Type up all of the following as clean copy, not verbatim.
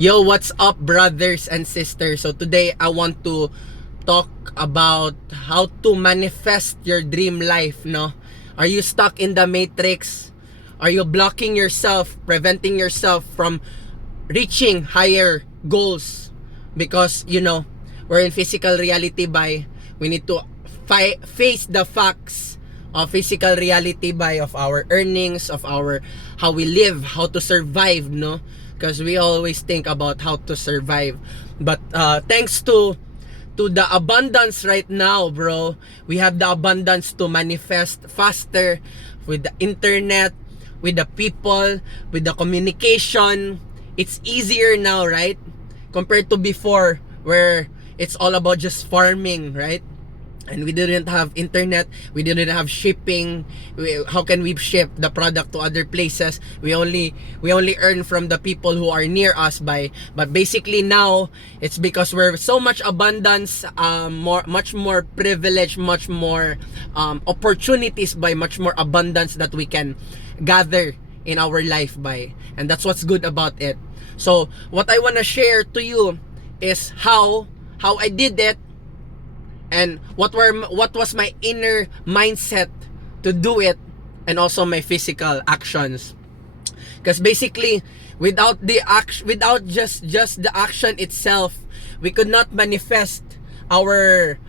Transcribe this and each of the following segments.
Yo, what's up, brothers and sisters? So today I want to talk about how to manifest your dream life, no? Are you stuck in the matrix? Are you blocking yourself, preventing yourself from reaching higher goals? Because, we're in physical reality by we need to face the facts of physical reality by of our earnings, of our how we live, how to survive, no? Because we always think about how to survive, but thanks to the abundance right now, bro, we have the abundance to manifest faster with the internet, with the people, with the communication. It's easier now, right, compared to before, where it's all about just farming, right? And we didn't have internet, we didn't have shipping. How can we ship the product to other places? We only earn from the people who are near us but basically now it's because we're so much abundance, much more privilege, much more opportunities, by much more abundance that we can gather in our life by, and that's what's good about it. So what I want to share to you is how I did it, and what was my inner mindset to do it, and also my physical actions. Because basically, without just the action itself, we could not manifest our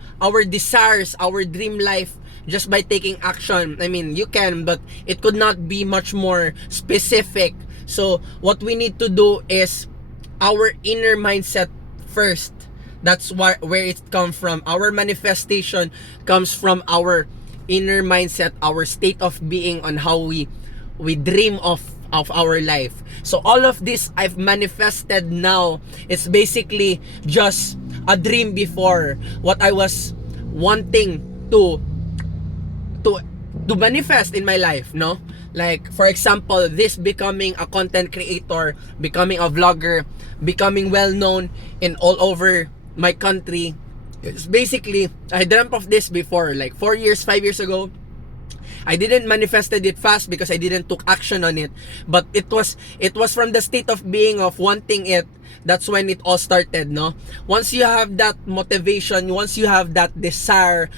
desires, our dream life, just by taking action. I mean, you can, but it could not be much more specific. So what we need to do is our inner mindset first. That's where it comes from. Our manifestation comes from our inner mindset, our state of being, on how we dream of our life. So all of this I've manifested now. It's basically just a dream before, what I was wanting to manifest in my life, no? Like, for example, this becoming a content creator, becoming a vlogger, becoming well known in all over my country. It's basically, I dreamt of this before, like 4 years, 5 years ago. I didn't manifested it fast because I didn't took action on it, but it was from the state of being, of wanting it. That's when it all started, no? Once you have that motivation, once you have that desire,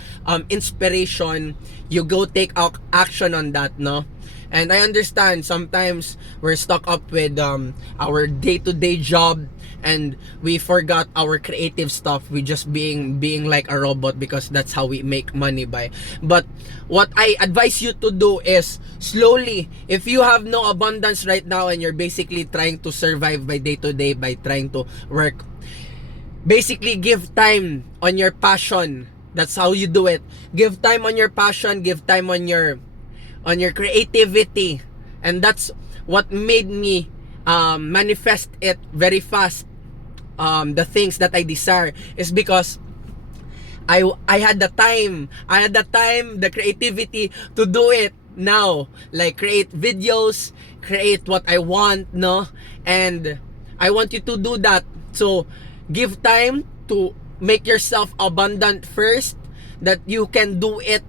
inspiration, you go take action on that, no? And I understand sometimes we're stuck up with our day-to-day job, and we forgot our creative stuff. We just being like a robot, because that's how we make money by. But what I advise you to do is slowly, if you have no abundance right now and you're basically trying to survive by day to day, by trying to work, basically give time on your passion. That's how you do it. Give time on your passion, give time on your creativity. And that's what made me manifest it very fast. The things that I desire is because I had the time, the creativity to do it now. Like, create videos, create what I want, no? And I want you to do that. So give time to make yourself abundant first, that you can do it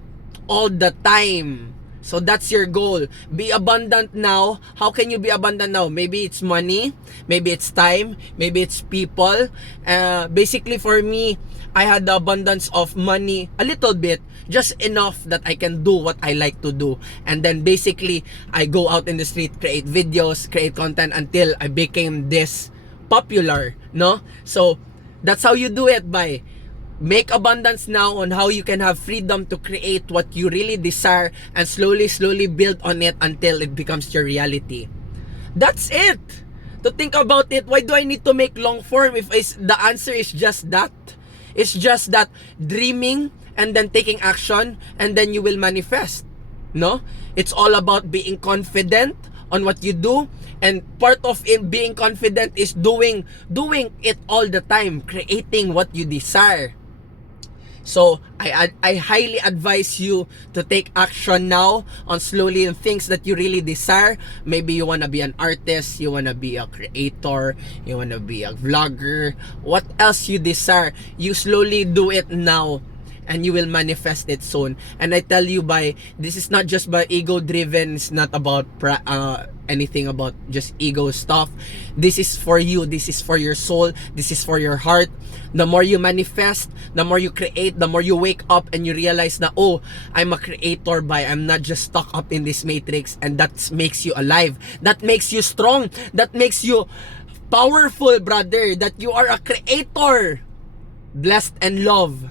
all the time. So that's your goal. Be abundant now. How can you be abundant now? Maybe it's money, maybe it's time, maybe it's people. Basically for me, I had the abundance of money, a little bit, just enough that I can do what I like to do. And then basically, I go out in the street, create videos, create content, until I became this popular, no? So that's how you do it, by make abundance now on how you can have freedom to create what you really desire, and slowly build on it until it becomes your reality. That's it. To think about it, why do I need to make long form if the answer is just that? It's just that dreaming and then taking action, and then you will manifest. No? It's all about being confident on what you do, and part of it, being confident, is doing it all the time, creating what you desire. So I highly advise you to take action now on slowly on things that you really desire. Maybe you want to be an artist, you want to be a creator, you want to be a vlogger, what else you desire, you slowly do it now. and you will manifest it soon. And I tell you, by this is not just by ego driven. It's not about anything about just ego stuff. This is for you. This is for your soul. This is for your heart. The more you manifest, the more you create, the more you wake up and you realize na, oh, I'm a creator, by I'm not just stuck up in this matrix. And that makes you alive. That makes you strong. That makes you powerful, brother. That you are a creator. Blessed and love.